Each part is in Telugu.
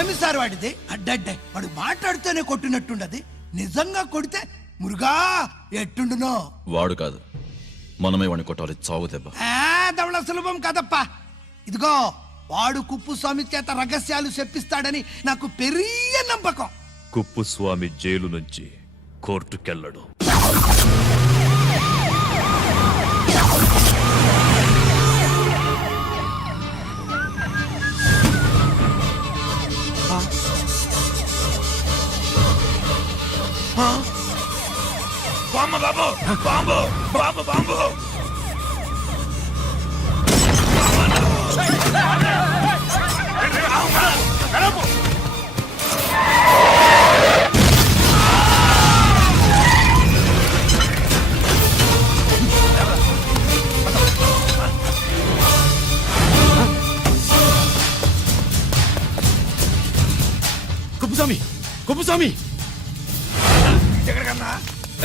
ఏమి సార్ వాడిది అడ్డడ్డే వాడు మాట్లాడితేనే కొట్టినట్టుండది నిజంగా కొడితే మురుగా ఎట్టుండునో. వాడు కాదు, మనమే వాడిని కొట్టాలి. చావు దెబ్బ దవళ సులభం కదప్పా. ఇదిగో వాడు కుప్పుస్వామి చేత రహస్యాలు చెప్పిస్తాడని నాకు పెరియ నమ్మకం. కుప్పుస్వామి జైలు నుంచి కోర్టుకెళ్ళడు. బాంబు బాబు bomb bomb bomb Kuppuswamy Kuppuswamy ఎక్కడికన్నా?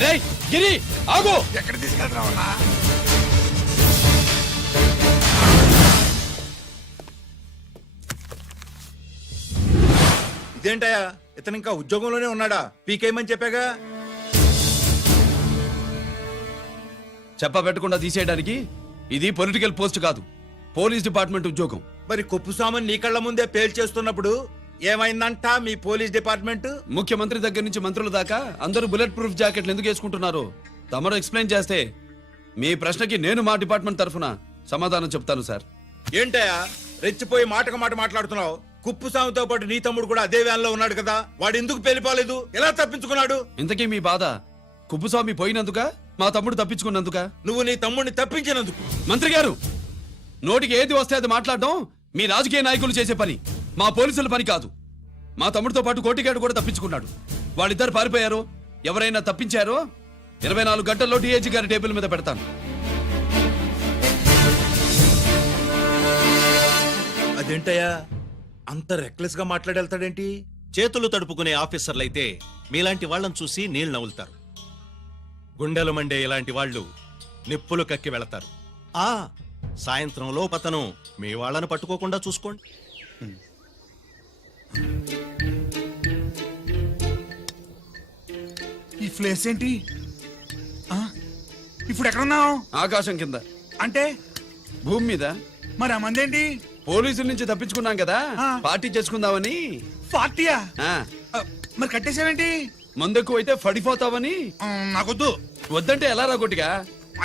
రేయ్ గిరి ఆగు. ఎక్కడ తీసుకెళ్తున్నావన్నా? ఇదేంటయ్యా, ఇతను ఇంకా ఉద్యోగంలోనే ఉన్నాడా? పీకేయమని చెప్పాగా. చెప్ప పెట్టకుండా తీసేయడానికి ఇది పొలిటికల్ పోస్ట్ కాదు, పోలీస్ డిపార్ట్మెంట్ ఉద్యోగం. మరి కుప్పుస్వామిని నీ కళ్ళ ముందే పేల్చేస్తున్నప్పుడు ఏమైందంట మీ పోలీస్ డిపార్ట్మెంట్? ముఖ్యమంత్రి దగ్గర నుంచి మంత్రుల దాకా అందరూ బుల్లెట్ ప్రూఫ్ జాకెట్లు ఎందుకు వేసుకుంటున్నారు తమరు ఎక్స్ప్లెయిన్ చేస్తే మీ ప్రశ్నకి నేను మా డిపార్ట్మెంట్ తరఫున సమాధానం చెప్తాను సార్. ఏంటయ్యా రెచ్చిపోయి మాటకు మాట మాట్లాడుతున్నావు? కుప్పుస్వామితో పాటు నీ తమ్ముడు కూడా అదే వ్యాన్ లో ఉన్నాడు కదా, వాడు ఎందుకు పేలిపోలేదు? ఎలా తప్పించుకున్నాడు? ఇంతకీ మీ బాధ కుప్పుస్వామి పోయినందుక మా తమ్ముడు తప్పించుకున్నందుక? నువ్వు నీ తమ్ముడిని తప్పించినందుకు. మంత్రి గారు, నోటికి ఏది వస్తే అది మాట్లాడడం మీ రాజకీయ నాయకులు చేసే పని, మా పోలీసుల పని కాదు. మా తమ్ముడితో పాటు కోటిగాడు కూడా తప్పించుకున్నాడు. వాళ్ళిద్దరు పారిపోయారు. ఎవరైనా తప్పించారో 24 గంటల్లో డిఐజీ గారి టేబుల్ మీద పెడతాను. అదేంటయ్యా అంత రెక్లెస్ గా మాట్లాడేళ్తాడేంటి? చేతులు తడుపుకునే ఆఫీసర్లైతే మీలాంటి వాళ్ళని చూసి నీళ్లు నవ్వులుతారు. గుండెలు మండే ఇలాంటి వాళ్ళు నిప్పులు కక్కి వెళతారు. సాయంత్రం లోపతను మీ వాళ్ళను పట్టుకోకుండా చూసుకోండి. ఈ ప్లేస్ ఏంటి? ఇప్పుడు ఎక్కడున్నావు? ఆకాశం కింద. అంటే భూమి మీద. మరి ఆ మందేంటి? పోలీసుల నుంచి తప్పించుకున్నాం కదా, పార్టీ చేసుకుందామని. పార్టీయా? ఆ, మరి కట్టేసావేంటి? మందెక్కువ అయితే పడిపోతావని. నాకొద్దు. వద్దంటే ఎలా రాగొట్టిగా?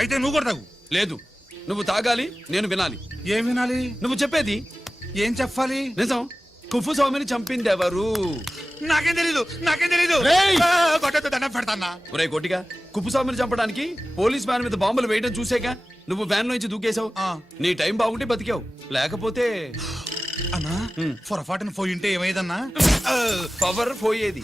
అయితే నువ్వు కూడా తాగు. లేదు, నువ్వు తాగాలి, నేను వినాలి. ఏం వినాలి? నువ్వు చెప్పేది. ఏం చెప్పాలి? నిజం. కుప్పుస్వామిని చంపింది ఎవరు? నాకేం తెలీదు, నాకేం తెలీదు. రేయ్! దండం పెడతానా? ఒరే కోటిగా, కుప్పుస్వామిని చంపడానికి పోలీస్ వ్యాన్ మీద బాంబులు వేయడం చూసాక నువ్వు వ్యాన్ నుంచి దూకేశావు. నీ టైం బాగుంటే బతికావు, లేకపోతే అన్నా పొరపాటున పోయి ఉంటే ఏమైందన్నా? పవర్ పోయేది.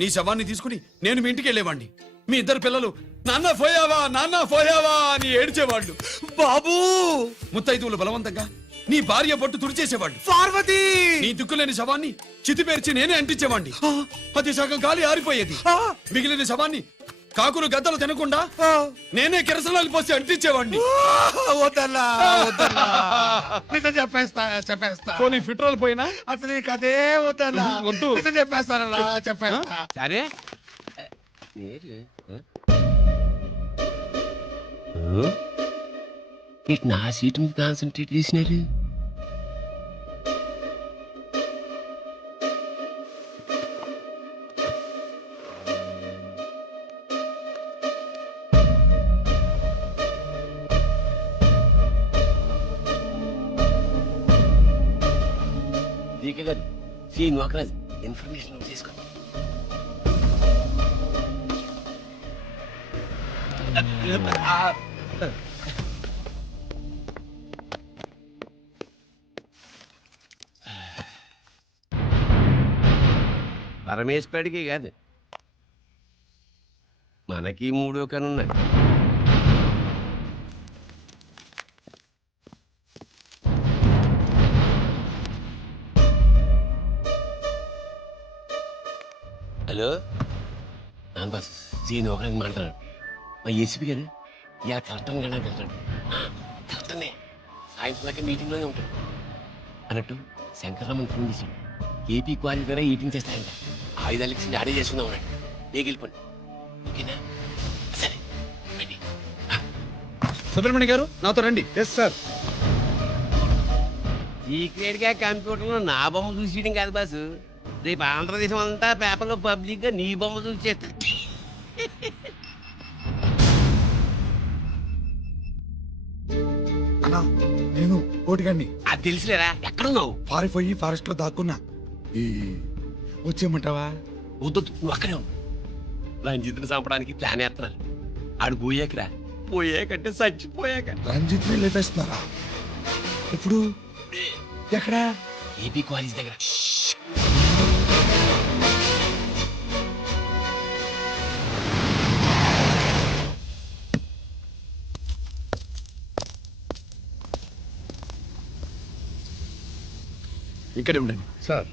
నీ శవాన్ని తీసుకుని నేను మీ ఇంటికి వెళ్ళేవాడిని. మీ ఇద్దరు పిల్లలు నాన్న పోయావా నాన్న పోయావా అని ఏడ్చేవాళ్ళు. బాబూ! ముత్తైదువులు బలవంతంగా నీ భార్య బొట్టు తుడిచేసేవాళ్ళు. పార్వతి! నీ దిక్కులేని శవాన్ని చితిపేర్చి నేనే అంటించేవాడిని. అది సగం గాలి ఆరిపోయేది. మిగిలిన శవాన్ని కాకులు గద్దలు తినకుండా నేనే కిరసనాలు పోసి అంటించేవాడిని. వద్దన్నా, వద్దన్నా. నిజం చెప్పేస్తా. పోనీ పెట్రోల్ పోయినా అసలు నీకు అదే వద్దన్నా. వద్దు. నిజం చెప్పేస్తానన్నా, చెప్పేస్తా. సరే ఇటు నా సీటు మీద కాన్సన్ట్రేట్ చేసినారు. దీక గారు, సీన్ ఒకరాజు ఇన్ఫర్మేషన్ తీసుకో. పరమేశ్వరుడికి కాదు, మనకి 3 కనున్నాయి. హలో నాన్న బస్ సీన్ ఒకరికి మాట్లాడు. మా ఏసీపీ గారు యా కరెక్ట్గా కలగలుగుతాడు. కరెక్ట్నే సాయంత్రం దాకా మీటింగ్లోనే ఉంటాడు అన్నట్టు. శంకర్రామన్ ఫోన్ చేశాడు. ఏపీ క్వారీ ద్వారా ఈటింగ్ చేస్తాయంట. ఆయుధాలు ఇచ్చి ఆడే చేసుకుందాం రండి. నీకు వెళ్ళిపోండి. ఓకేనా? సరే రండి. సుబ్రహ్మణ్య గారు నాతో రండి. Yes sir. సీక్రెట్ గా కంప్యూటర్లో నా బొమ్మ చూసేయడం కాదు బాసు. రేపు ఆంధ్రదేశం అంతా పేపర్లో పబ్లిక్ గా నీ బొమ్మ చూసేస్తా. అన్నా నేను కోటిగాన్ని అది తెలుసులేరా, ఎక్కడున్నావు? పారిపోయి ఫారెస్ట్ లో దాక్కున్నా. ఈ వచ్చేయమంటావా? వద్దు, నువ్వు అక్కడే ఉన్నావు. రంజిత్ని చంపడానికి ప్లాన్ వేస్తున్నారు. ఆడు పోయాకరా, పోయాకంటే చచ్చిపోయాక. రంజిత్ ని లేపేస్తున్నారా? ఇప్పుడు ఎక్కడా? ఏపీ కాలేజ్ దగ్గర. ఇక్కడే ఉండండి. సార్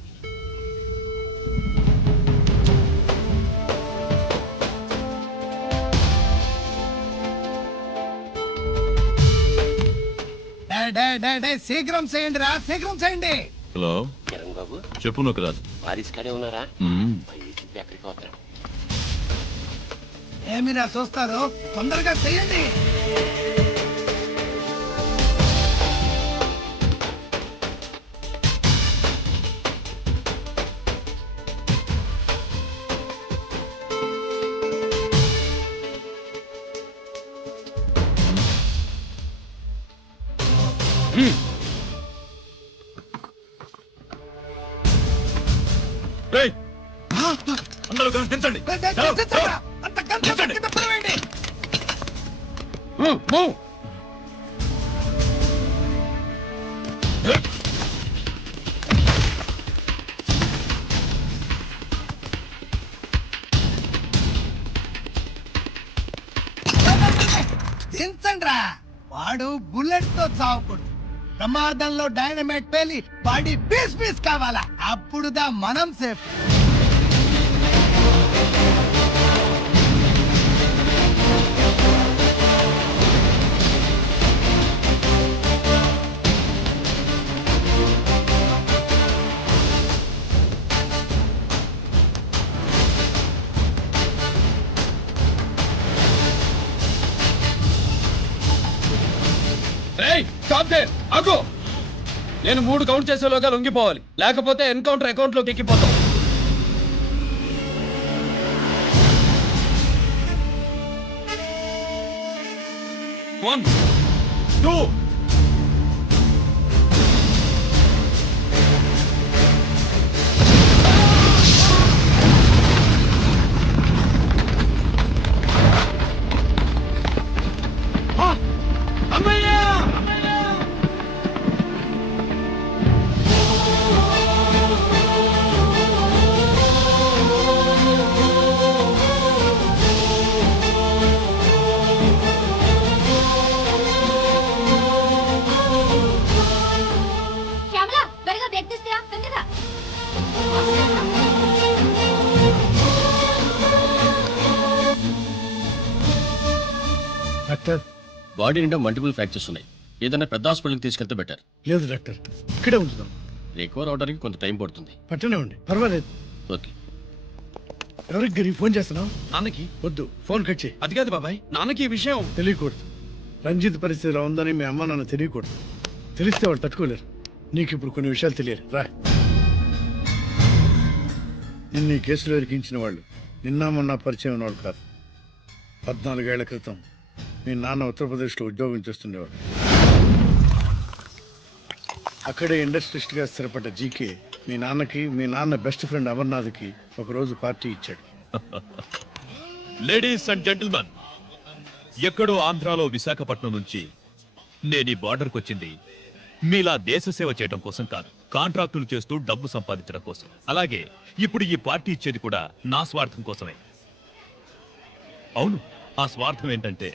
శీఘ్రం చేయండి రా, శీఘ్రం చేయండి. హలో కిరణ్ బాబు, చెప్పు నూకరాజు. వారిస్ కాడే ఉన్నారా? మ్మ్. మా ఏసీపీ ఎక్కడికి పోతారు? ఏమిరా చూస్తారు, తొందరగా చేయండి. రేయ్, అందరూ కనిపించండి. అంత గంట కింద పడవేయండి. దించండి రా. వాడు బుల్లెట్ తో చావకూడదు. ప్రమాదంలో డైనమైట్ పేలి బాడీ పీస్ పీస్ కావాలా, అప్పుడుదా మనం సేఫ్. ఆగు. నేను 3 కౌంట్ చేసేలోగా లొంగిపోవాలి, లేకపోతే ఎన్కౌంటర్ అకౌంట్ లోకి ఎక్కిపోతాం. 1 2 శ్యామల, త్వరగా బ్రేక్ తీస్తా, తొందరగా. డాక్టర్ బాడీ నిండా మల్టిపుల్ ఫ్రాక్చర్స్ ఉన్నాయి. ఏదైనా పెద్ద హాస్పిటల్కి తీసుకెళ్తే బెటర్. లేదు డాక్టర్, ఇక్కడే ఉంచుదాం. రికవర్ అవడానికి కొంత టైం పడుతుంది. పట్టనే ఉండి పర్వాలేదు. ఓకే. ఎవరికి గరి ఫోన్ చేస్తున్నావు? నాన్నకి. వద్దు, ఫోన్ కట్ చేయి. అది కాదు బాబాయ్, నాన్నకి ఈ విషయం తెలియకూడదు. రంజిత్ పరిస్థితిలో ఉందని మీ అమ్మ నాన్న తెలియకూడదు. తెలిస్తే వాళ్ళు తట్టుకోలేరు. నీకు ఇప్పుడు కొన్ని విషయాలు తెలియాలి. రా. నిన్న ఈ కేసులో ఇరికించిన వాళ్ళు నిన్న మొన్న పరిచయం ఉన్నవాళ్ళు కాదు. 14 ఏళ్ల క్రితం మీ నాన్న ఉత్తరప్రదేశ్లో ఉద్యోగం చేస్తుండేవాడు. అక్కడే ఇండస్ట్రియలిస్ట్గా స్థిరపడ్డ జీకే మీ నాన్నకి, మీ నాన్న బెస్ట్ ఫ్రెండ్ అమర్నాథ్కి ఒకరోజు పార్టీ ఇచ్చాడు. లేడీస్ అండ్ జెంటిల్మెన్, ఎక్కడో ఆంధ్రాలో విశాఖపట్నం నుంచి నేను ఈ బార్డర్కి వచ్చింది మీలా దేశ సేవ చేయడం కోసం కాదు, కాంట్రాక్టులు చేస్తూ డబ్బు సంపాదించడం కోసం. అలాగే ఇప్పుడు ఈ పార్టీ ఇచ్చేది కూడా నా స్వార్థం కోసమే. అవును, ఆ స్వార్థం ఏంటంటే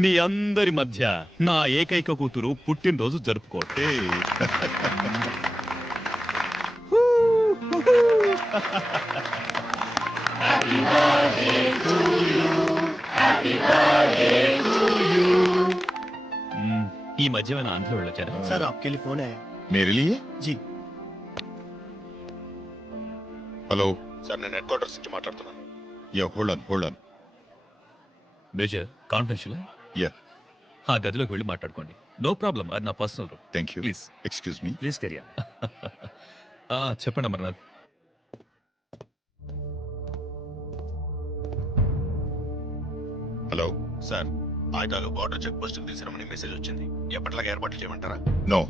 మీ అందరి మధ్య నా ఏకైక కూతురు పుట్టినరోజు జరుపుకోటే. ఈ మధ్య ఆంధ్ర వెళ్ళొచ్చారా? సార్ आपके लिए फोन है। मेरे लिए? जी। హలో సార్, నేను హెడ్ క్వార్టర్స్ నుంచి మాట్లాడుతున్నాను. Yeah hold on. Major confidential yeah, ఆ గదిలోకి వెళ్ళి మాట్లాడుకోండి. నో ప్రాబ్లం, అది నా personal room. Thank you. Please excuse me. Please కెరియా. చెప్పండి అమర్నాథ్. హలో సార్, ఆయుధాలు బార్డర్ చెక్ పోస్ట్ తీసుకురమని మెసేజ్ వచ్చింది. ఎప్పటిలాగా ఏర్పాటు చేయమంటారా? నో,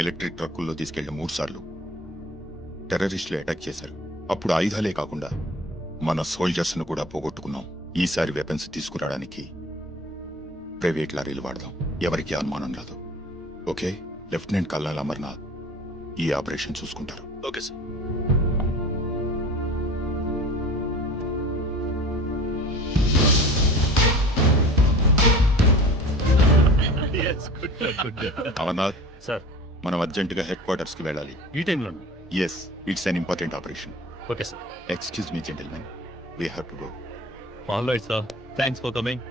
మిలిటరీ ట్రక్కుల్లో తీసుకెళ్లిన 3 సార్లు టెర్రరిస్టులు అటాక్ చేశారు. అప్పుడు ఆయుధాలే కాకుండా మన సోల్జర్స్ ను కూడా పోగొట్టుకున్నాం. ఈసారి వెపన్స్ తీసుకురావడానికి ప్రైవేట్ లారీలు వాడదాం. ఎవరికి అనుమానం రాదు. ఓకే, లెఫ్టినెంట్ కల్నల్ అమర్నాథ్ ఈ ఆపరేషన్ చూసుకుంటారు. Okay sir. అమర్నాథ్ సార్, మనం అర్జెంటుగా హెడ్ క్వార్టర్స్ కి వెళ్ళాలి. ఈ టైంలో yes, it's an important operation. Okay sir. Excuse me gentlemen, we have to go. All right sir, thanks for coming.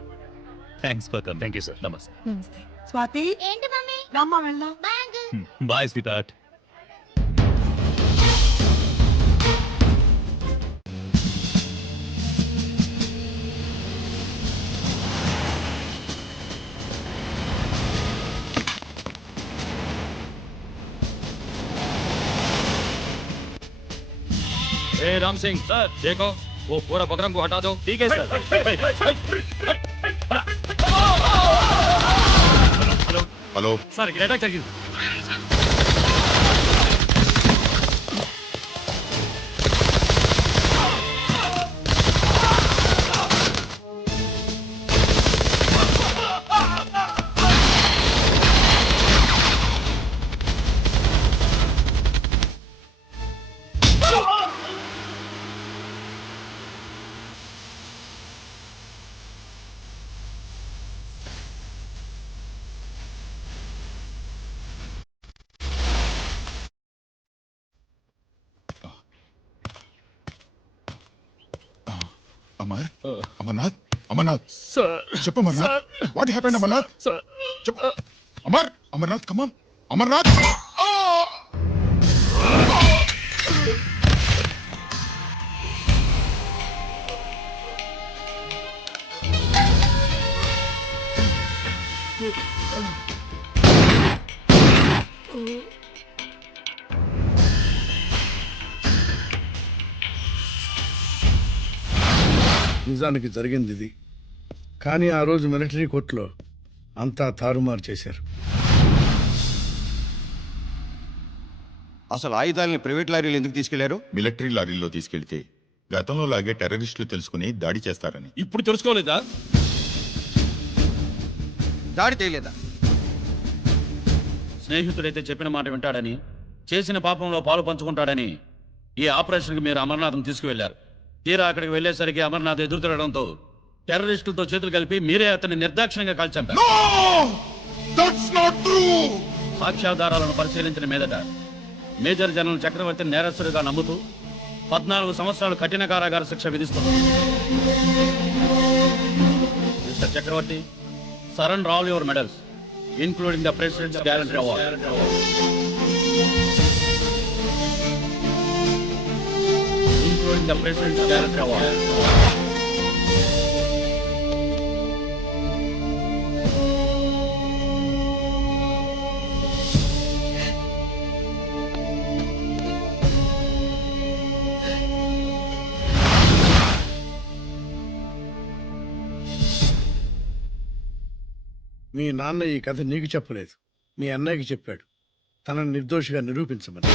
Thank you sir. నమస్తే. స్వాతి ఏంటి మమ్మీ రమ్మా వెళ్దాం. Bye uncle. Bye sweetheart. Ram Singh sir, देखो वो पूरा बकरम को हटा दो. ठीक है सर. హలో सर, ఇక్కడ అటాక్ జరిగింది. అమర్నాథ్ సార్, చెప్పు Amarnath, what happened Amarnath? Sir, చెప్పు అమర్నాథ్, కమ్ ఆన్ అమర్నాథ్. నిజానికి జరిగింది ఇది. కానీ ఆ రోజు మిలిటరీ కోర్టులో అంతా తారుమారు చేశారు. అసలు ఆయుధాలని ప్రైవేట్ లారీలు ఎందుకు తీసుకెళ్లారు? మిలిటరీ లారీల్లో తీసుకెళ్తే గతంలో లాగే టెర్రరిస్టులు తెలుసుకుని దాడి చేస్తారని. ఇప్పుడు తెలుసుకోలేదా? దాడి చేయలేదా? స్నేహితుడైతే చెప్పిన మాట వింటాడని, చేసిన పాపంలో పాలు పంచుకుంటాడని ఈ ఆపరేషన్కి మీరు అమర్నాథ్ని తీసుకువెళ్లారు. తీరా అక్కడికి వెళ్లేసరికి అమర్నాథ్ ఎదురు తిరగడంతో టెర్రరిస్టులతో చేతులు కలిపి మీరే అతన్ని నిర్దాక్షిణ్యంగా కాల్చంపారు. సాక్ష్యాధారాలను పరిశీలించిన మీదట మేజర్ జనరల్ చక్రవర్తిని నేరస్తుడిగా నమ్ముతూ 14 సంవత్సరాలు కఠిన కారాగార శిక్ష విధిస్తున్నారు. Mister Chakravarthi, surrender all your medals including the president's guarantee award. Including the President's Character Award. మీ నాన్న ఈ కథ నీకు చెప్పలేదు, మీ అన్నయ్యకి చెప్పాడు, తనని నిర్దోషిగా నిరూపించమని.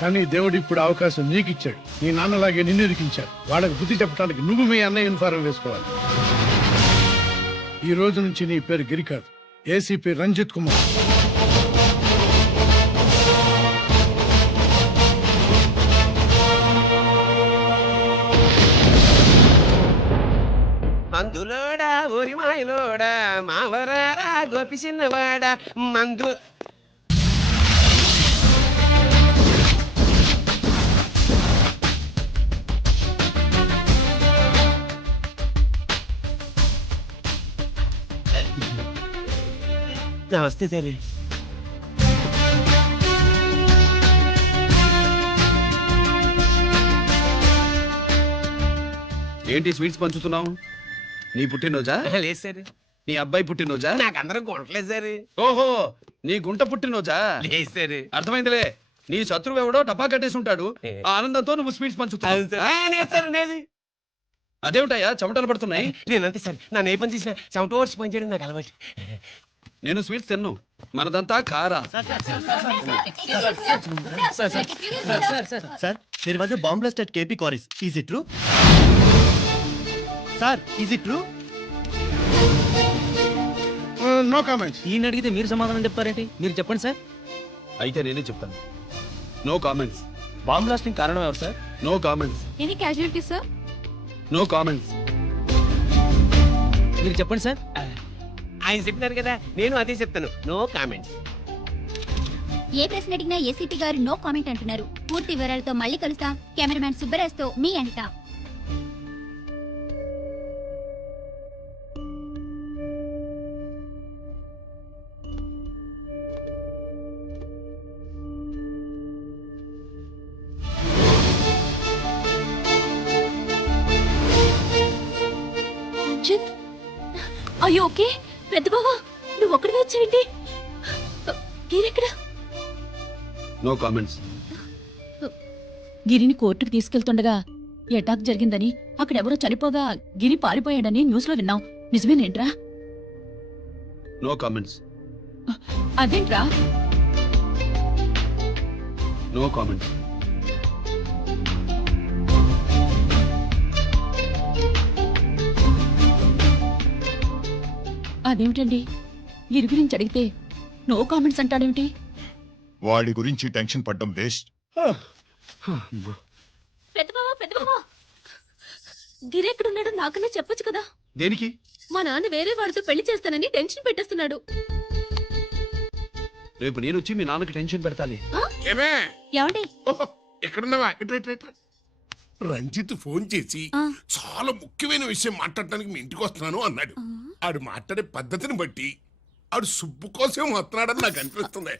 కానీ దేవుడు ఇప్పుడు అవకాశం నీకు ఇచ్చాడు. నీ నాన్నలాగే నిన్ను ఇరికించాడు. వాళ్ళకి బుద్ధి చెప్పడానికి నువ్వు మీ అన్నయ్య యూనిఫారం వేసుకోవాలి. ఈ రోజు నుంచి నీ పేరు గిరి కాదు, ఏసీపీ రంజిత్ కుమార్. మందులోడా ఊరిమాయలోడా మావరారా గోపి చిన్నవాడా మందు. నమస్తే సార్. ఏంటి స్వీట్స్ పంచుతున్నావు? నీ పుట్టినరోజా? లేదు సార్, నీ అబ్బాయి పుట్టినరోజా? నాకు అందరం కొనట్లేదు సార్. ఓహో, నీ గుంట పుట్టినరోజా? లేదు సార్. అర్థమైందిలే. నీ శత్రువు ఎవడో టపా కట్టేసి ఉంటాడు. ఆ ఆనందంతో నువ్వు స్వీట్స్ పంచుతావు. లేదు సార్, లేదు. అదేమిటయ్యా చెమటలు పడుతున్నాయి? నేనంతే సార్, నన్ను ఏ పని చేసినా చెమట ఓర్చి పని చేయడం నాకు అలవాటు. నేను స్వీట్స్ తిన్ను, మనదంతా కారా. Sir, there was a bomb blast at KP Quarries. Is it true? Sir, is it true? No comments. ఈయన అడిగితే మీరు సమాధానం చెప్తారేంటి? మీరు చెప్పండి సార్. అయితే నేనే చెప్తాను. No comments. బాంబ్ బ్లాస్టింగ్ కారణం ఎవరు sir? No comments. Any casualty sir? No comments. మీరు చెప్పండి సార్. ఆయన చెప్పినారు కదా, నేను అదే చెప్తాను. No comments. ఏ ప్రశ్న అడిగినా ఏసీపీ గారు నో కామెంట్ అంటున్నారు. పూర్తి వివరాలతో మళ్ళీ కలుస్తాం. కెమెరామ్యాన్ సుబ్బరాజ్తో మీ అనిత. అయ్యో ఓకే. పెద్ద బావా, నువ్వు ఒక్కడిగా వచ్చేయండి. గీరెక్కడా? No comments. గిరిని కోర్టుకు తీసుకెళ్తుండగా అటాక్ జరిగిందని, అక్కడెవరో చనిపోగా గిరి పారిపోయాడని న్యూస్ లో విన్నాం. నిజమేనేంట్రా? No comments. అదేంట్రా? No comments. అదేమిటండి, గిరి గురించి అడిగితే నో కామెంట్స్ అంటాడేమిటి? వాడి గురించి టెన్షన్ పడ్డం వేస్ట్. పెద్ద బావా, గిరి ఎక్కడున్నాడో నాకన్నా చెప్పొచ్చు కదా. దేనికి? మా నాన్న వేరే వాడితో పెళ్లి చేస్తానని టెన్షన్ పెట్టేస్తున్నాడు. రేపు నేను వచ్చి మీ నాన్నకి టెన్షన్ పెడతాలి. ఏమే ఏమండి? ఎక్కడున్నావా? రంజిత్ ఫోన్ చేసి చాలా ముఖ్యమైన విషయం మాట్లాడటానికి మీ ఇంటికి వస్తున్నాను అన్నాడు. ఆడు మాట్లాడే పద్ధతిని బట్టి ఆడు సుబ్బు కోసం వస్తున్నాడని నాకు అనిపిస్తుంది.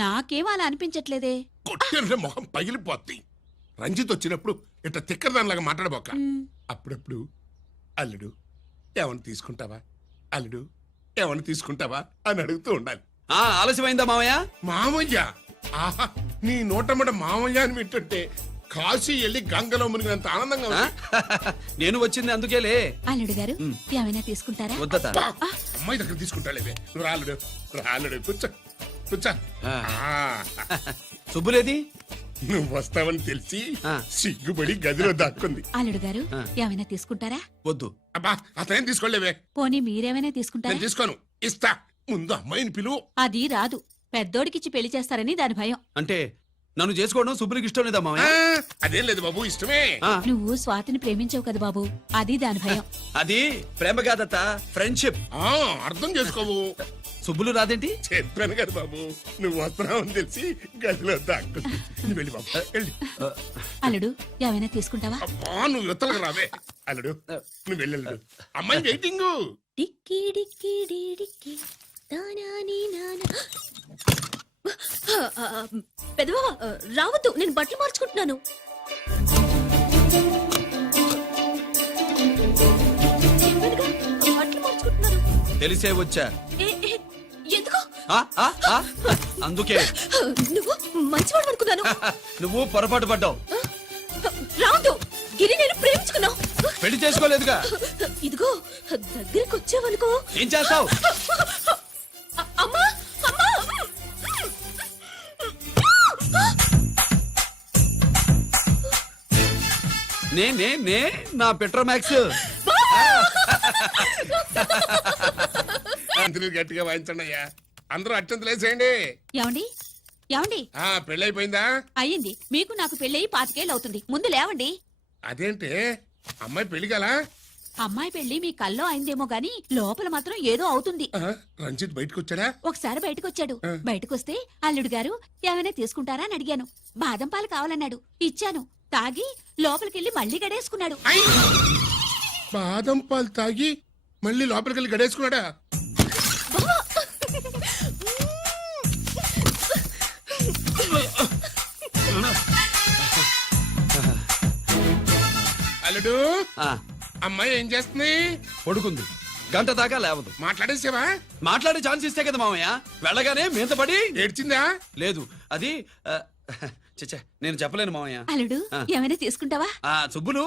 నాకేం అలా అనిపించట్లేదే. కొట్టిన మొహం పగిలిపోద్ది. రంజిత్ వచ్చినప్పుడు ఇట్లా తిక్కరదానిలాగా మాట్లాడబోక. అప్పుడప్పుడు అల్లుడు ఏమన్నా తీసుకుంటావా, అల్లుడు ఏమన్నా తీసుకుంటావా అని అడుగుతూ ఉండాలి. ఆలస్యమైందా మామయ్య? మామయ్య, ఆహా, నీ నోటమ్మట మామయ్య అని వింటుంటే కాశీ వెళ్ళి గంగలో మునిగినంత ఆనందంగా ఉంది. నేను వచ్చింది అందుకేలే. అల్లుడు గారు ఏమైనా తీసుకుంటారా? వద్దత. అమ్మాయి దగ్గర తీసుకుంటాలేవే. నువ్వు రాలుడు, రాలుడు, కూర్చో కూర్చో. సుబ్బులేది? నువ్వు వస్తావని తెలిసి సిగ్గుపడి గదిలో దాక్కుంది. అల్లుడు గారు ఏమైనా తీసుకుంటారా? వద్దు. అబ్బా, అతనేం తీసుకోలేవే. పోనీ మీరేమైనా తీసుకుంటారా? నేను తీసుకోను, ఇస్తా. ముందు అమ్మాయిని పిలువు. అది రాదు. పెద్దోడికిచ్చి పెళ్లి చేస్తారని దాని భయం. అంటే నన్ను చేసుకోవడం సుబ్బులకి ఇష్టం లేదా మామయ్య? అదేం లేదు బాబు, ఇష్టమే. నువ్వు స్వాతిని ప్రేమించవు కదా బాబు, అది దాని భయం. అది ప్రేమ కాదత్త, ఫ్రెండ్షిప్. అర్థం చేసుకోవు. సుబ్బులు రాదేంటి? చెప్పాను కదా బాబు, నువ్వు వస్తున్నావని తెలిసి గదిలో దాక్కుంది. నువ్వు వెళ్ళి బాబు, వెళ్ళి. అల్లుడు ఏమైనా తీసుకుంటావా? అబ్బా, నువ్వు యువతలకు రావే. అల్లుడు నువ్వు వెళ్ళి. అమ్మాయి వెయిటింగ్. డిక్కి డిక్కి డిక్కి దానాని నానా. పెద్దవా రావద్దు, నేను బట్టలు మార్చుకుంటున్నాను. బట్టలు మార్చుకుంటున్నాను. తెలిసే వచ్చా. ఎందుకు? అందుకే. నువ్వు మంచివాడు అనుకున్నాను. నువ్వు పొరపాటు పడ్డావు. రావద్దు, గిరి నేను ప్రేమించుకున్నావు. పెళ్లి చేసుకోలేదుగా. ఇదిగో దగ్గరికి వచ్చావనుకో. ఏం చేస్తావు? అమ్మా అమ్మా. నే నా పెట్రోమాక్స్. అంతలు గట్టిగా వాయించండి అయ్యా. అందరూ అత్యంతలు వేసేయండి. ఏమండి ఏమండి? పెళ్ళైపోయిందా? అయ్యింది. మీకు నాకు పెళ్ళయి 25 ఏళ్ళు అవుతుంది. ముందు లేవండి. అదేంటి అమ్మాయి పెళ్లి గల? అమ్మాయి పెళ్లి మీ కల్లో అయిందేమో గాని లోపల మాత్రం ఏదో అవుతుంది. రంజిత్ బయటకు వచ్చాడా? ఒకసారి బయటకొచ్చాడు. బయటకొస్తే అల్లుడు గారు ఏమైనా తీసుకుంటారా అని అడిగాను. బాదం పాలు కావాలన్నాడు. ఇచ్చాను. తాగి లోపలికెళ్ళి మళ్ళీ గడేసుకున్నాడు. బాదం పాలు తాగి మళ్ళీ లోపలికెళ్ళి గడేసుకున్నాడా? అల్లుడు అమ్మాయి ఏం చేస్తుంది? పడుకుంది, గంట దాకా లేవదు. మాట్లాడేసావా? మాట్లాడే ఛాన్స్ ఇస్తే కదా మామయ్య. వెళ్ళగానే మీద పడి ఏడ్చిందా? లేదు, అది చచ్చా నేను చెప్పలేను మామయ్య. అల్లుడు ఏమైనా తీసుకుంటావా? సుబ్బులు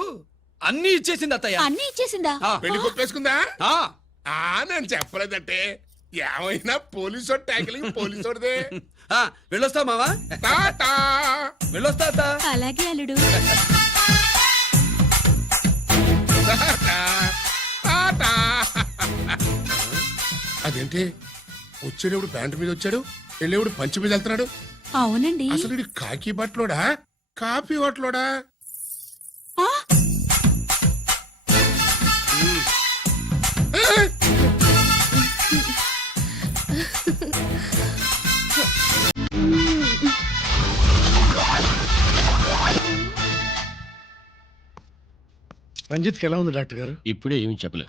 అన్ని ఇచ్చేసింది అత్తయ్య. అన్నీ ఇచ్చేసిందా? పెళ్లి కొప్పేసుకుందా? ఆ, నేను చెప్పలేదంటే ఏమైనా పోలీసోడు ట్యాకిలింగ్ పోలీసోడిదే. వెళ్ళొస్తా మావా. టాటా. వెళ్ళొస్తా అత్త. అలాగే అల్లుడు. టాటా. టాటా. అదేంటి వచ్చేటప్పుడు ప్యాంటు మీద వచ్చాడు, వెళ్ళేప్పుడు పంచి మీద వెళ్తున్నాడు? అవునండి. అసలు ఇది కాకి బట్టలోడా కాఫీ బట్టలోడా? రంజిత్కి ఎలా ఉంది డాక్టర్ గారు? ఇప్పుడే ఏమి చెప్పలే.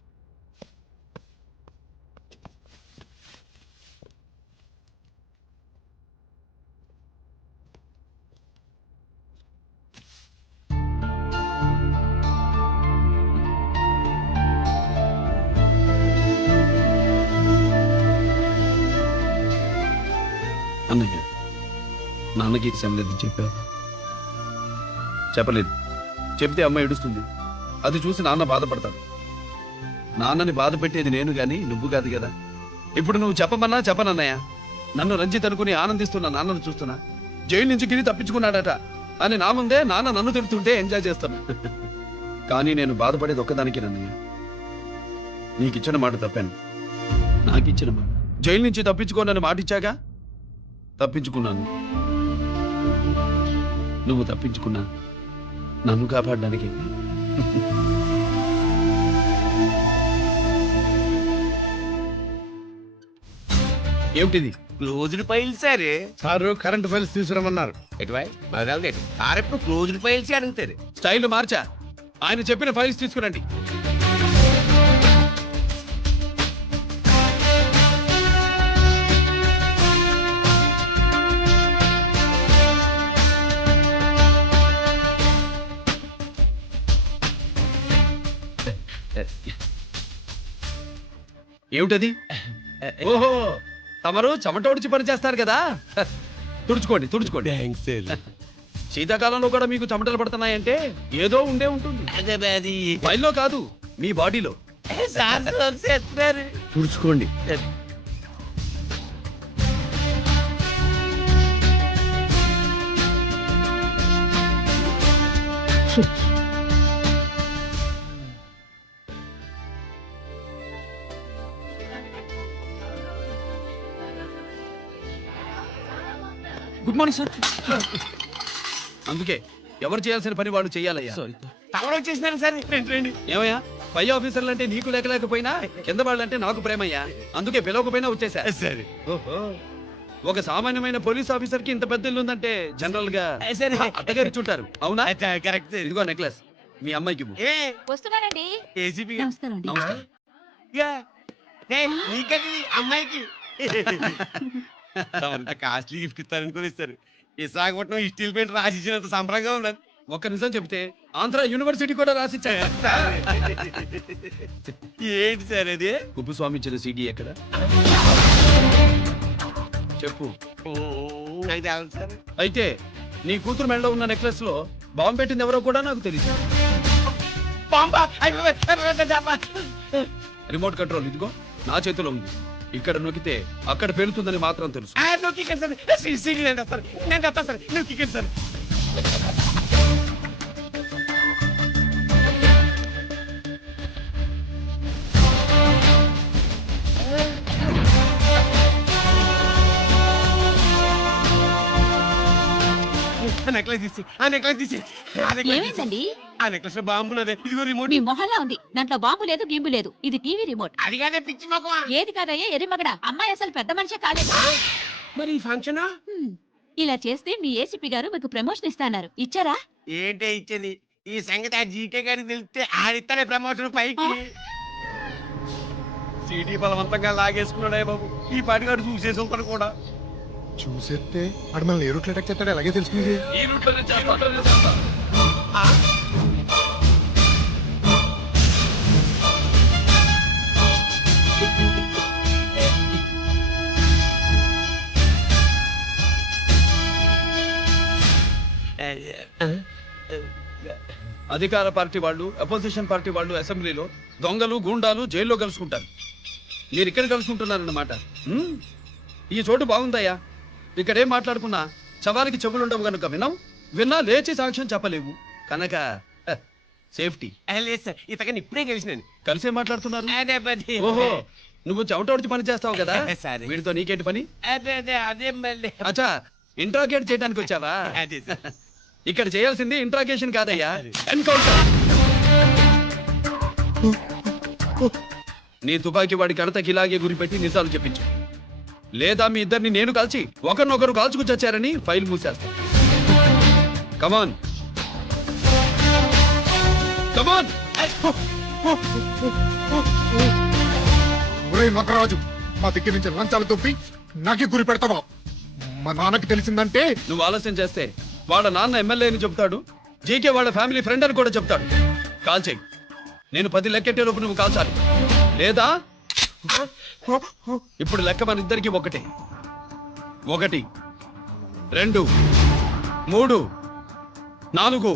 అన్నయ్య, నాన్నకి ఇచ్చాం లేదు చెప్పా? చెప్పలేదు. చెప్తే అమ్మ ఏడుస్తుంది. అది చూసి నాన్న బాధపడతాడు. నాన్నని బాధ పెట్టేది నేను గాని నువ్వు కాదు కదా. ఇప్పుడు నువ్వు చెప్పమన్నా చెప్పనన్నయ్య. నన్ను రంజిత్ అనుకుని ఆనందిస్తున్న నాన్నను చూస్తున్నా. జైలు నుంచి గిరి తప్పించుకున్నాడట అని నా ముందే నాన్న నన్ను తిడుతుంటే ఎంజాయ్ చేస్తాను. కానీ నేను బాధపడేది ఒక్కదానికి నన్నయ్య. నీకిచ్చిన మాట తప్పాను. నాకిచ్చిన మాట జైలు నుంచి తప్పించుకోనని మాట ఇచ్చాగా, తప్పించుకున్నాను. నువ్వు తప్పించుకున్నా నన్ను కాపాడడానికి. ఏమిటిది? Closed file sir. Sir current files తీసుకురమ్మన్నారు. సార్ ఎప్పుడు క్లోజ్డ్ ఫైల్స్ అడుగుతారు. స్టైల్ మార్చా. ఆయన చెప్పిన ఫైల్స్ తీసుకురండి. ఏమిటది? ఓహో, తమరు చెమటోడిచి పని చేస్తారు కదా. తుడుచుకోండి తుడుచుకోండి. శీతాకాలంలో కూడా మీకు చెమటలు పడుతున్నాయంటే ఏదో ఉండే ఉంటుంది. ఫైల్లో కాదు, మీ బాడీలో. తుడుచుకోండి. Good morning sir. అందుకే ఎవరు చేయాల్సిన పని వాళ్ళు చెయ్యాలయ్యా. తమరు వచ్చేసినారు సార్. ఏమయ్యా, పై ఆఫీసర్లు అంటే నీకు లేకపోయినా కింద వాళ్ళంటే నాకు ప్రేమయ్యా. అందుకే పిలవకపోయినా వచ్చేసా. సరే. ఓహో, ఒక సామాన్యమైన పోలీస్ ఆఫీసర్ కి ఇంత పెద్ద ఇల్లు ఉందంటే జనరల్ గా అట్టగారిచుంటారు. అవునా? కరెక్ట్. ఇదిగో నెక్లెస్ మీ అమ్మాయికి ఇవ్వు. వస్తున్నానండి. ఏసీపీ నమస్కారం అండి. నమస్కారం. అమ్మాయికి కాస్ట్లీ గిఫ్ట్ ఇస్తారనుకుని ఇస్తారు. విశాఖపట్నం ఈ స్టీల్ పెయింట్ రాసి ఇచ్చినంత సంబరంగా ఉన్నది. ఒక్క నిజం చెప్తే ఆంధ్ర యూనివర్సిటీ కూడా రాసిచ్చా. ఏంటి సార్ అది? కుప్పుస్వామి ఇచ్చిన సీడీ ఎక్కడ చెప్పు. నాకు తెలియదు సార్. అయితే నీ కూతురు మెడలో ఉన్న నెక్లెస్ లో బాంబు పెట్టింది ఎవరో కూడా నాకు తెలియదు. రిమోట్ కంట్రోల్ ఇదిగో నా చేతిలో ఉంది. ఇక్కడ నొక్కితే అక్కడ పేలుతుందని మాత్రం తెలుసు. ఏమైందండి? ఆ నెక్లెస్ లో బాంబు ఉన్నది. ఇదిగో రిమోట్. మీ మొహల్లా ఉంది. దాంట్లో బాంబు లేదు గింబు లేదు. ఇది టీవీ రిమోట్. అది కాదే పిచ్చి మొక్కవా. ఏది కాదయ్యా ఎరిమగడా. అమ్మాయి అసలు పెద్ద మనిషే కాలేదు. మరి ఈ ఫంక్షన్ ఇలా చేస్తే మీ ఏసీపీ గారు మీకు ప్రమోషన్ ఇస్తాన్నారు. ఇచ్చారా? ఏంటే ఇచ్చేది? ఈ సంగతి ఆ జీకే గారికి తెలిస్తే ఆడిస్తానే ప్రమోషన్ పైకి. సీడీ బలవంతంగా లాగేసుకున్నాడే బాబు. ఈ పాటిగాడు చూసేసి ఉంటాడు కూడా. చూసేస్తే వాడు మనల్ని ఏ రూట్లో అటాక్ చేస్తాడో ఎలాగే తెలుస్తుంది. ఈ రూట్లోనే చేస్తా. అధికార పార్టీ వాళ్ళు అపోజిషన్ పార్టీ వాళ్ళు అసెంబ్లీలో దొంగలు గూండాలు జైల్లో కలుసుకుంటారు. మీరు ఇక్కడ కలుసుకుంటున్నారన్నమాట. ఈ చోటు బాగుందయ్యా. ఇక్కడేం మాట్లాడుకున్నా శవానికి చెవులుండవు కనుక విన్నా లేచి సాక్ష్యం చెప్పలేవు కనుక సేఫ్టీ. లేదు సార్, ఇతగాని ఇప్పుడే కలిసినాను. కలిసే మాట్లాడుతున్నారు. అదే పని. ఓహో, నువ్వు చెమటోడిచి పని చేస్తావు కదా. సరే. వీడితో నీకేంటి పని? అదే మళ్ళీ. అచ్చా, ఇంట్రాగేట్ చేయడానికి వచ్చావా? అదే సార్. ఇక్కడ చేయాల్సింది ఇంట్రాగేషన్ కాదయ్యా, ఎన్కౌంటర్. నీ తుపాకీ వాడి కడతకి ఇలాగే గురిపెట్టి నిజాలు చెప్పించు, లేదా మీ ఇద్దరిని నేను కాల్చి ఒకరినొకరు కాల్చుకు చచ్చారని ఫైల్ మూసేస్తా. కమాన్ కమాన్. నగరాజు, మా దగ్గర నుంచి లంచాలు తొప్పి నాకే గురి పెడతావా? మా నాన్నకి తెలిసిందంటే నువ్వు ఆలస్యం చేస్తే వాళ్ళ నాన్న ఎమ్మెల్యే అని చెప్తాడు, జీకే వాళ్ళ ఫ్యామిలీ ఫ్రెండ్ అని కూడా చెప్తాడు. కాల్ చేయి. నేను 10 లెక్కెట్టే లోపు నువ్వు కాల్చాలి, లేదా ఇప్పుడు లెక్క మన ఇద్దరికి ఒకటే. 1 2 3 4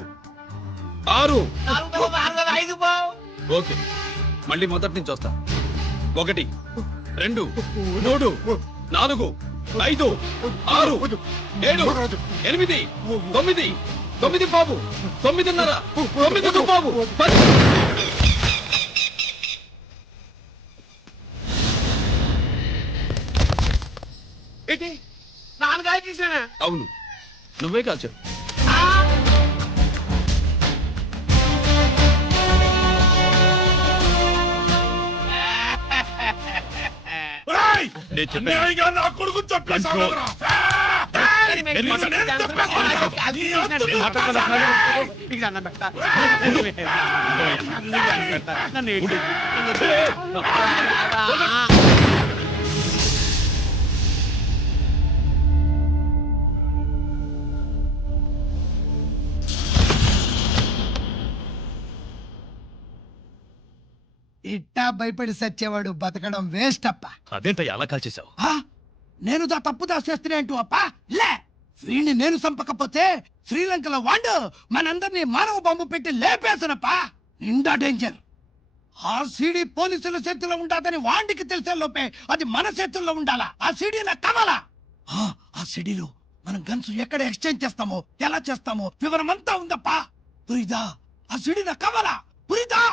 6. ఓకే, మళ్ళీ మొదటి నుంచి వస్తా. 1 2 3 4 5 6 7 8 9 9 బాబు 9:30 9 బాబు 10. ఏంటి నాన్నగారు తీసానా? అవును, నువ్వే కాల్చావు. నేను చెప్పాను. నా కొడుకు చంపేశావు కదరా? ఇట్టా భయపడి సచ్చేవాడు బతకడం వేస్ట్ అప్ప. అదేంటయ్యా అలా కాల్చేశావు? ఆ? నేను తప్పు దాచేస్తున్నా అంటూ అప్ప లే. వీణ్ణి నేను చంపకపోతే శ్రీలంకలో వాడు మనందరినీ మానవ బాంబు పెట్టి లేపేసనప్ప. నిండా డేంజర్. ఆ సీడీ పోలీసుల చేతుల్లో ఉండాదని వాడికి తెలిసే లోపే అది మన చేతుల్లో ఉండాలా. ఆ సీడీ నాకు కావాలా. ఆ సీడీలో మనం గన్స్ ఎక్కడ ఎక్స్చేంజ్ చేస్తామో, ఎలా చేస్తామో వివరం అంతా ఉందప్ప. పురిదా, ఆ సీడీ నాకు కావాలా. పురిదా.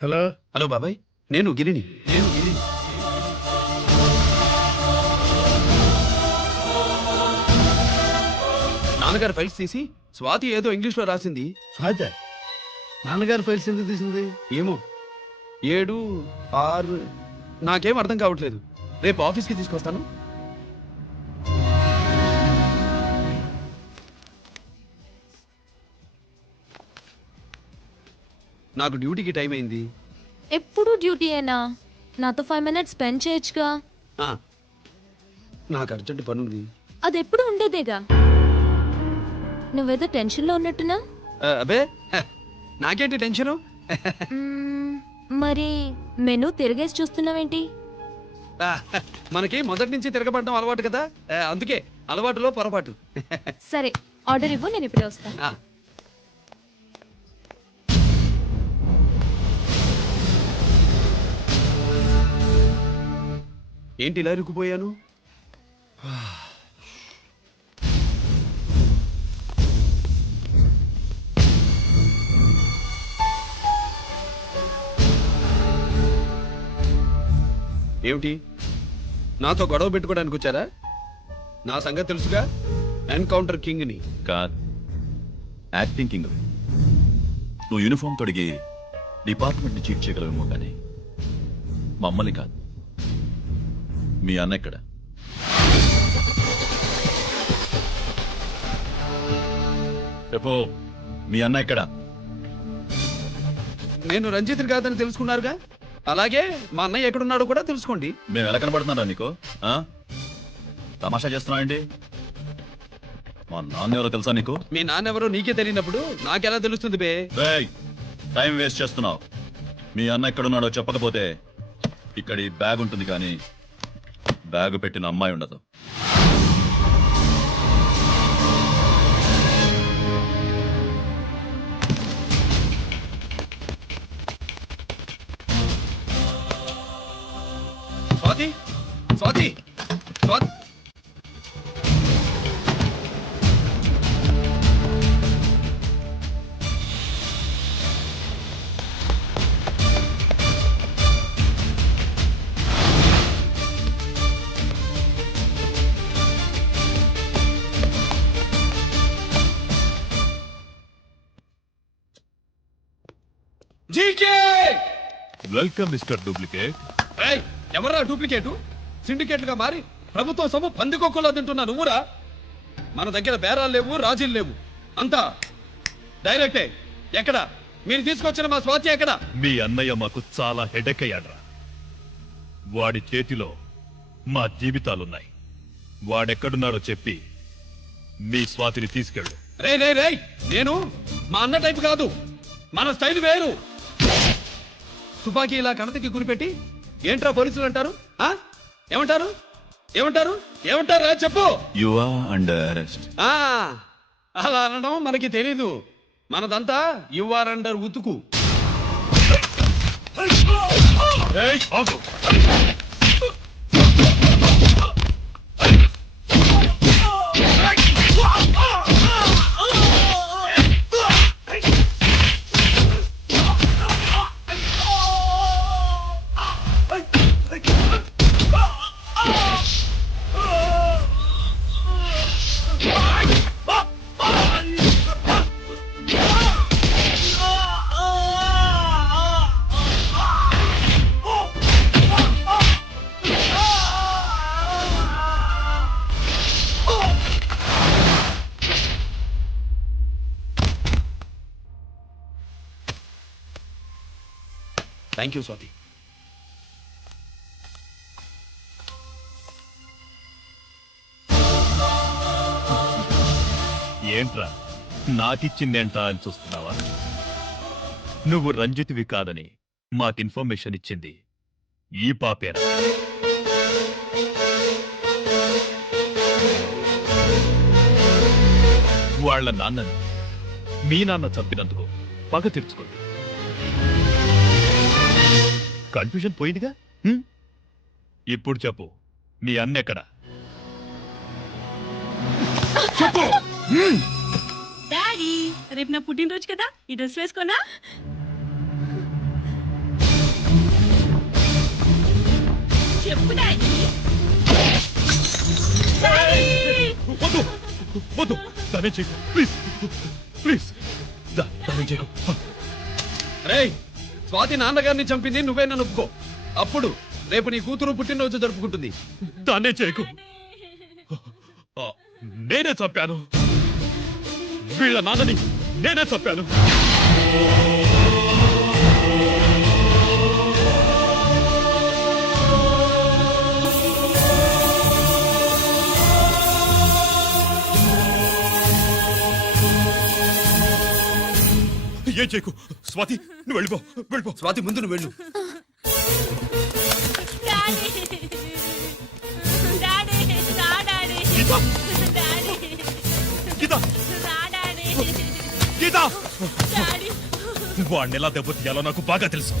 హలో హలో బాబాయ్, నేను గిరిని. నాన్నగారు ఫైల్స్ తీసి స్వాతి ఏదో ఇంగ్లీష్ లో రాసింది. అదే నాన్నగారు ఫైల్స్ ఎందుకు తీసింది? ఏమో 7 6 నాకేం అర్థం కావట్లేదు. రేపు ఆఫీస్కి తీసుకొస్తాను. నాకు డ్యూటీకి టైం అయింది. ఎప్పుడు డ్యూటీ అయినా నాతో 5 మినిట్స్ స్పెండ్ చేయొచ్చుగా. నాకు అర్జెంట్ పని ఉంది. అది ఎప్పుడు ఉండేదేగా. నువ్వేదో టెన్షన్లో ఉన్నట్టున్నా అబే నాకేంటి టెన్షను మరి మెనూ తిరిగేసి చూస్తున్నావేంటి? మనకి మొదటి నుంచి తిరగబడడం అలవాటు కదా, అందుకే అలవాటులో పొరపాటు. సరే ఆర్డర్ ఇవ్వు, నేను ఇప్పుడే వస్తాను. ఏంటి ఇలా ఇరుక్కుపోయాను? ఏమిటి, నాతో గొడవ పెట్టుకోవడానికి వచ్చారా? నా సంగతి తెలుసుగా, ఎన్కౌంటర్ కింగ్ని. కాదు, యాక్టింగ్ కింగ్. నువ్వు యూనిఫామ్ తొడిగి డిపార్ట్మెంట్ని చీట్ చేయగలవేమో కానీ మమ్మల్ని కాదు. మీ అన్న ఎక్కడ? చెప్పు, మీ అన్న ఎక్కడ? నేను రంజిత్ని కాదని తెలుసుకున్నారుగా, అలాగే మా అన్నయ్య ఎక్కడున్నాడో కూడా తెలుసుకోండి. మేము ఎలా కనబడుతున్నారా నీకు? తమాషా చేస్తున్నావండి? మా నాన్న ఎవరో తెలుసా నీకు? మీ నాన్నెవరో నీకే తెలియనప్పుడు నాకెలా తెలుస్తుంది బే? టైం వేస్ట్ చేస్తున్నావు. మీ అన్న ఎక్కడున్నాడో చెప్పకపోతే ఇక్కడ ఈ బ్యాగ్ ఉంటుంది కానీ బ్యాగ్ పెట్టిన అమ్మాయి ఉండదు. Swathi, Swathi, Swathi. GK, welcome mister duplicate. ఎవరా డూప్లికేటు? సిండికేట్లుగా మారి ప్రభుత్వం సొమ్ము పందికొక్కలో తింటున్నా నువ్వురా? మన దగ్గర బేరాలు లేవు, రాజీలు లేవు, అంతా డైరెక్టే. ఎక్కడ మీరు తీసుకొచ్చిన మా స్వాతి ఎక్కడ? మీ అన్నయ్య మాకు చాలా హెడెక్ అయ్యాడ్రా. వాడి చేతిలో మా జీవితాలున్నాయి. వాడెక్కడున్నాడో చెప్పి మీ స్వాతిని తీసుకెళ్ళు. రే రే రే, నేను మా అన్న టైపు కాదు, మన స్టైల్ వేరు. తుపాకీ ఇలా కణతకి గురిపెట్టి ఏంట్రా పోలీసులు అంటారు? ఏమంటారు? ఏమంటారు? ఏమంటారా చెప్పు. You are under arrest. అలా అనడం మనకి తెలీదు. మనదంతా యు ఆర్ అండర్ ఉతుకు. Thank you Swathi. ఏంట్రా నాకిచ్చిందేంటా అని చూస్తున్నావా? నువ్వు రంజిత్వి కాదని మాకు ఇన్ఫర్మేషన్ ఇచ్చింది ఈ పాపేరా. వాళ్ళ నాన్నని మీ నాన్న చంపినందుకు పగ తీర్చుకోండి. కన్ఫ్యూజన్ పోయిందిగా. ఇప్పుడు చెప్పు, మీ అన్న ఎక్కడ? చెప్పు. డాడీ, రేపు నా పుట్టినరోజు కదా, ఈ డ్రెస్ వేసుకోనా? చెప్పు డాడీ. వద్దు వద్దు, దానే చేయకు ప్లీజ్ ప్లీజ్, దానే చేయకు. రేయ్, స్వాతి నాన్నగారిని చంపింది నువ్వేనా ఒప్పుకో, అప్పుడు రేపు నీ కూతురు పుట్టినరోజు జరుపుకుంటుంది. దాన్నే చేయకు. నేనే చంపాను, వీళ్ళ నాన్నని నేనే చంపాను. ఏం చేయకు స్వాతి నువ్వు వెళ్ళిపో స్వాతి ముందు నువ్వు వెళ్ళు గీత వాడిని ఎలా దెబ్బతీయాలో నాకు బాగా తెలుసు